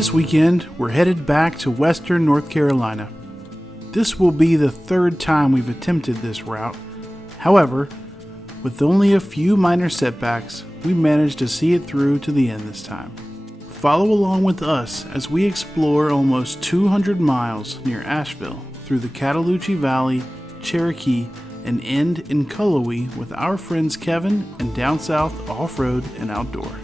This weekend, we're headed back to Western North Carolina. This will be the third time we've attempted this route. However, with only a few minor setbacks, we managed to see it through to the end this time. Follow along with us as we explore almost 200 miles near Asheville through the Cataloochee Valley, Cherokee, and end in Cullowhee with our friends Kevin and Down South Off-Road and Outdoor.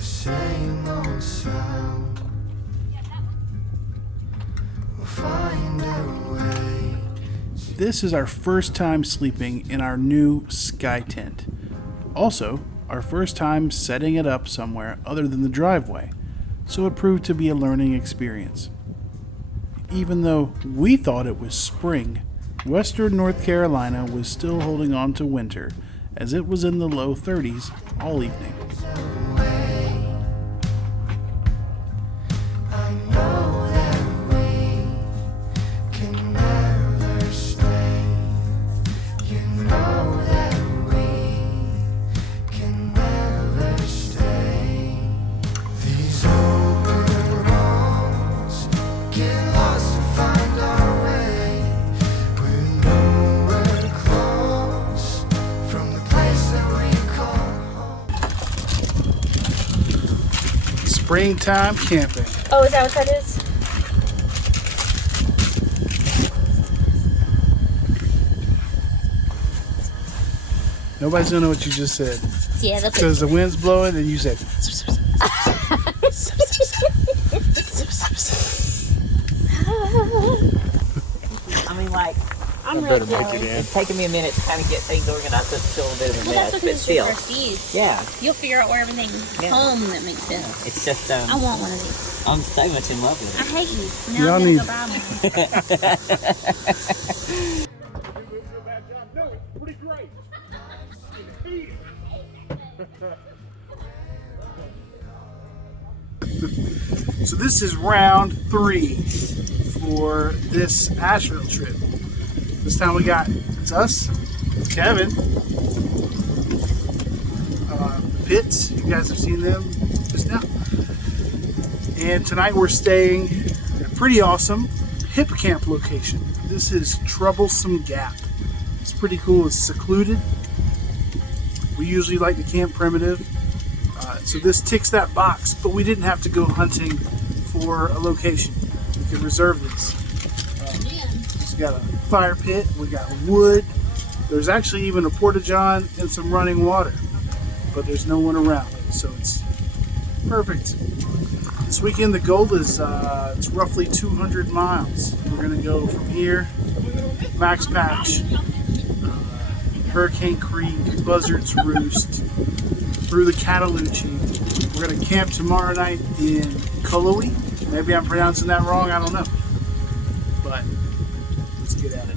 Same old sound. We'll find a way. This is our first time sleeping in our new sky tent. Also, our first time setting it up somewhere other than the driveway, so it proved to be a learning experience. Even though we thought it was spring, Western North Carolina was still holding on to winter, as it was in the low 30s all evening. Springtime camping. Oh, is that what that is? Nobody's gonna know what you just said. Yeah, that's because the wind's blowing and you said. I mean, like, I'm ready. it's taking me a minute to kind of get things organized. It's still a bit of a Well, mess, that's but because it's your still. first use. Yeah, You'll figure out where everything's home that makes sense. it's just, I want one of these. I'm so much in love with I it. hate you. Now Y'all I'm gonna need- go buy one. No, it's pretty great. So this is round 3 for this Asheville trip. This time we got, it's us, it's Kevin, Pitts, you guys have seen them just now. And tonight we're staying at a pretty awesome Hipcamp location. This is Troublesome Gap. It's pretty cool, it's secluded. We usually like to camp primitive. So this ticks that box, but we didn't have to go hunting for a location. We could reserve this. It's got a fire pit, we got wood. There's actually even a porta-john and some running water, but there's no one around, so it's perfect. This weekend the goal is it's roughly 200 miles. We're gonna go from here, Max Patch, Hurricane Creek, Buzzard's Roost, through the Cataloochee. We're going to camp tomorrow night in Cullowhee. Maybe I'm pronouncing that wrong, I don't know. But let's get at it.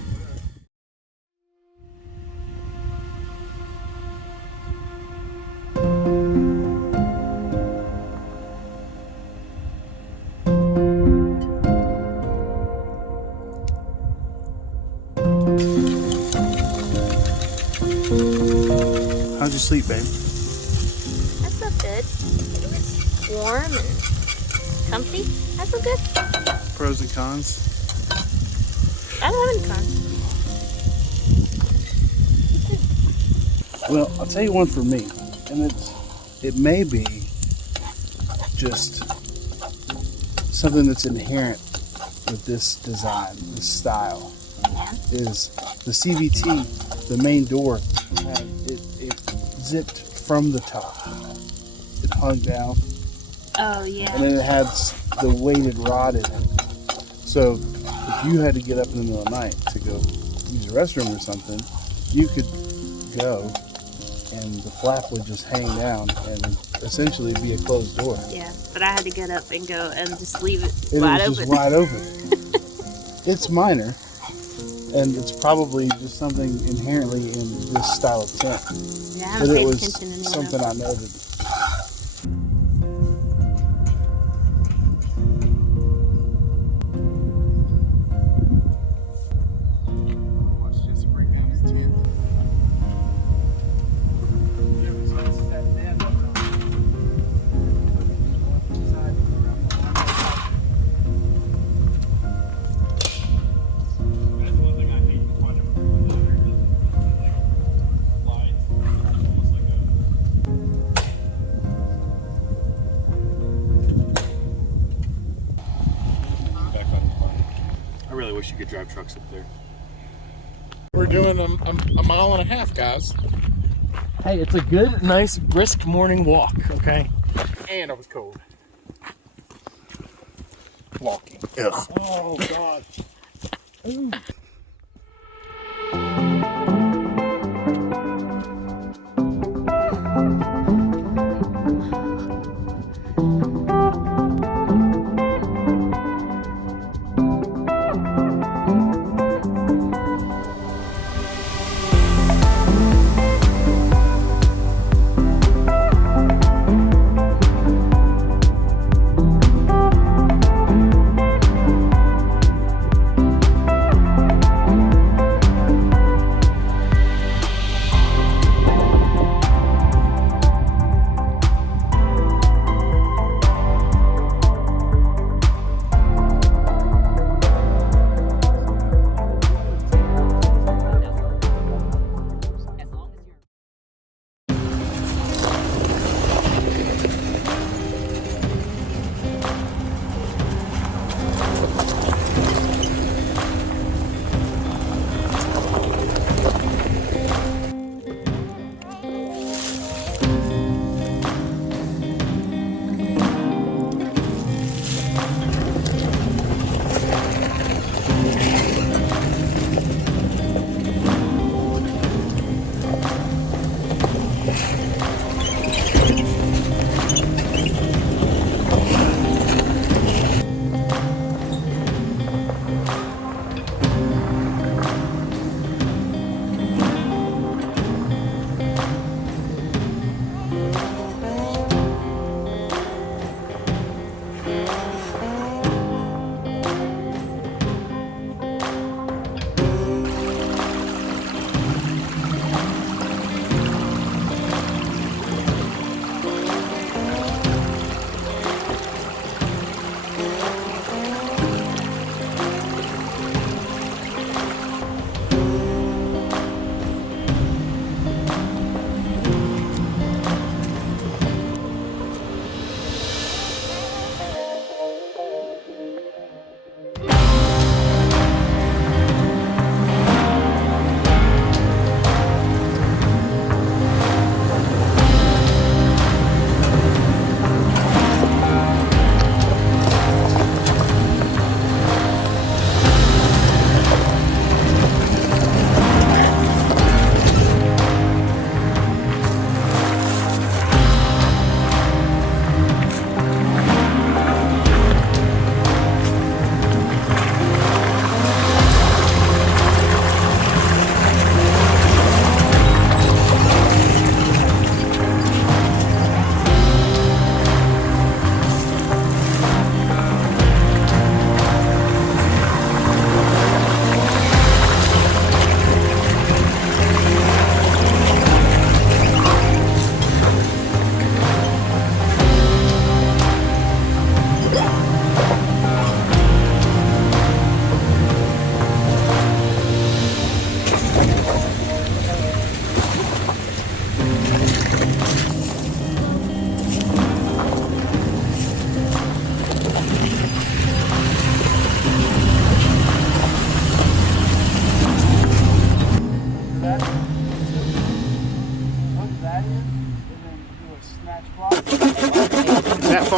How'd you sleep, babe? I slept good. It was warm and comfy. I slept good. Pros and cons. I don't have any cons. Well, I'll tell you one for me, and it may be just something that's inherent with this design, this style, Yeah. is the CVT, the main door, it zipped from the top. It hung down, Oh, and yeah. then it had the weighted rod in it. So if you had to get up in the middle of the night to go use the restroom or something, you could go, and the flap would just hang down and essentially be a closed door. Yeah, but I had to get up and go and just leave it And wide it was open. just wide open. It's minor, and it's probably just something inherently in this style of tent. Yeah, I But haven't it paid was attention to anyone something else. I noted. Watch Jesse break down his tent. That's one thing I hate is watching from the other like slides. It's almost like a back on his body. I really wish you could drive trucks up there. We're doing a mile and a half, guys. Hey, it's a good, nice, brisk morning walk, okay? And I was cold. Walking. Oh God.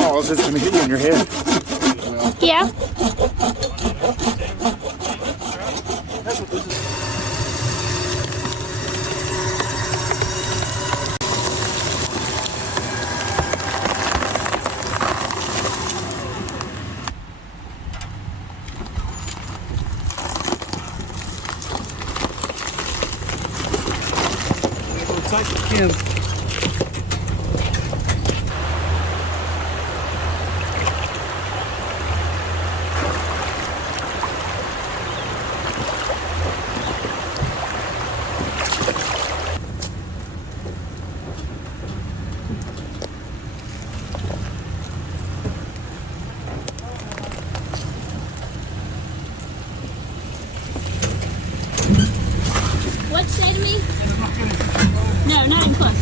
falls, it's gonna hit you in your head. Yeah. Tight as you can. What'd you say to me? No, not even close.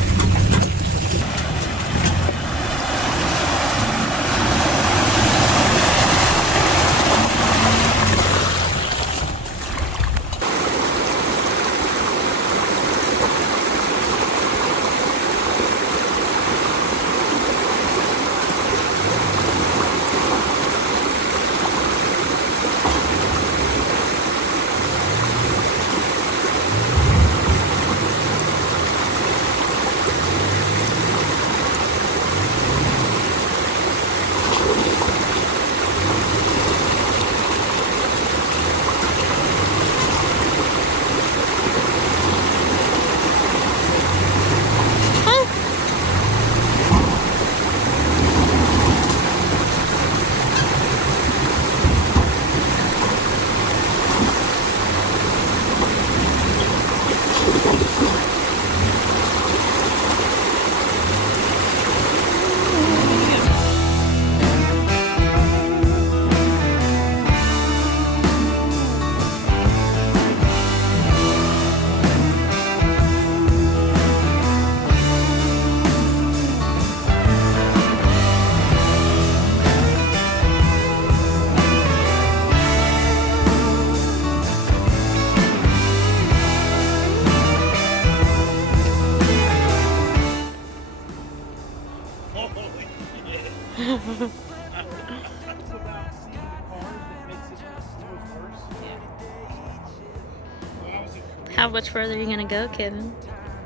How much further are you gonna go, Kevin?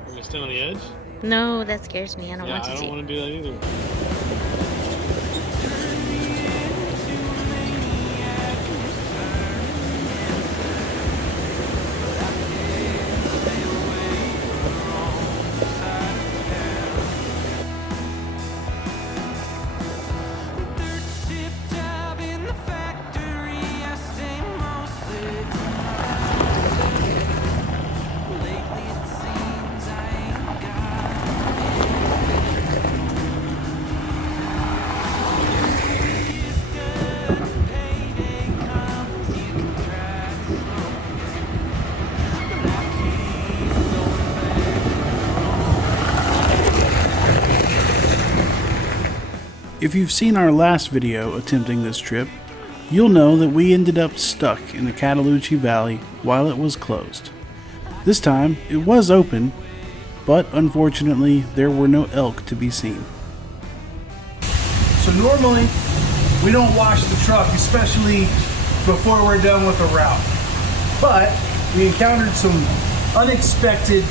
Am I still on the edge? No, that scares me. I don't Yeah, want I to don't see. want to do that either. If you've seen our last video attempting this trip, you'll know that we ended up stuck in the Cataloochee Valley while it was closed. This time, it was open, but unfortunately, there were no elk to be seen. So normally, we don't wash the truck, especially before we're done with the route. But we encountered some unexpected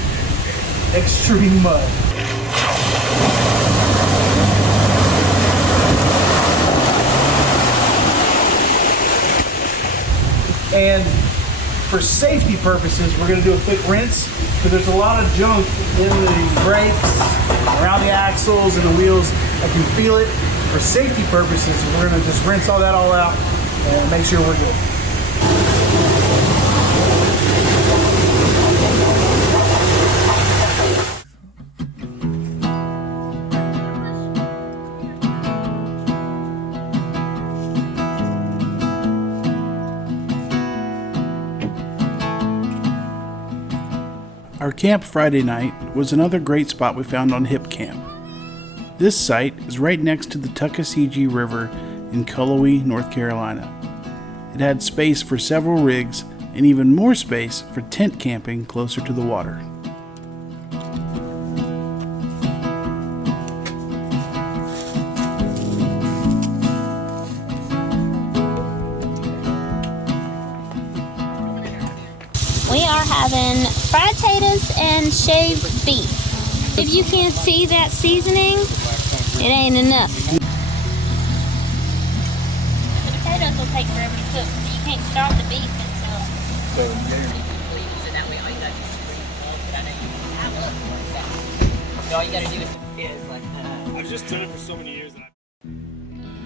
extreme mud. And for safety purposes, we're going to do a quick rinse because there's a lot of junk in the brakes, around the axles and the wheels. I can feel it. For safety purposes, we're going to just rinse all that out and make sure we're good. Our camp Friday night was another great spot we found on Hipcamp. This site is right next to the Tuckasegee River in Cullowhee, North Carolina. It had space for several rigs and even more space for tent camping closer to the water. fried potatoes and shaved beef. If you can't see that seasoning, it ain't enough. The potatoes will take forever to cook, so you can't start the beef until... So that way all you gotta do is bring it up, but I know you can have it. So all you gotta do is like I've just done it for so many years.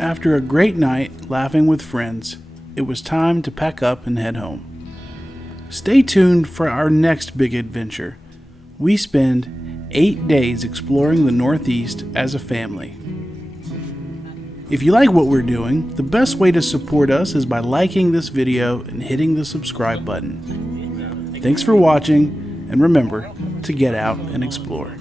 After a great night laughing with friends, it was time to pack up and head home. Stay tuned for our next big adventure. We spend 8 days exploring the Northeast as a family. If you like what we're doing, the best way to support us is by liking this video and hitting the subscribe button. Thanks for watching, and remember to get out and explore.